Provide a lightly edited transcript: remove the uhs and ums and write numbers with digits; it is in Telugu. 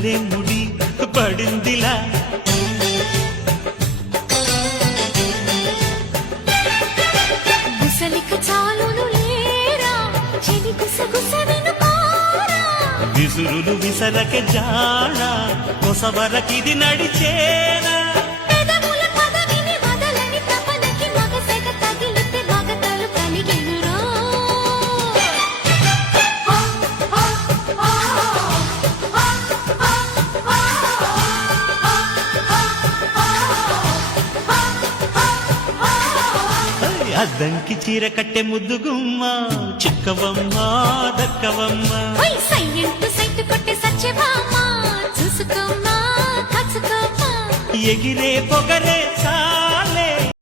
భలే ముడి పడిందిలా గుసలిక చాలును లేరా చెవి గుసగుస వినుకోరా విసురులు విసరకే జాణ కొసవరకిది నడిచేనా పెదవుల పదవిని వదలని తపనకి మగసెగ తగిలితే మగతలు కలిగెనురా అద్దంకి చీర కట్టె ముద్దుగుమ్మ చిక్కవమ్మ దక్కవమ్మ సైంటు సైటు కొట్టే సత్యభామ చూసుకోమ్మా కాచుకోమ్మా ఎగిరే పొగరే సా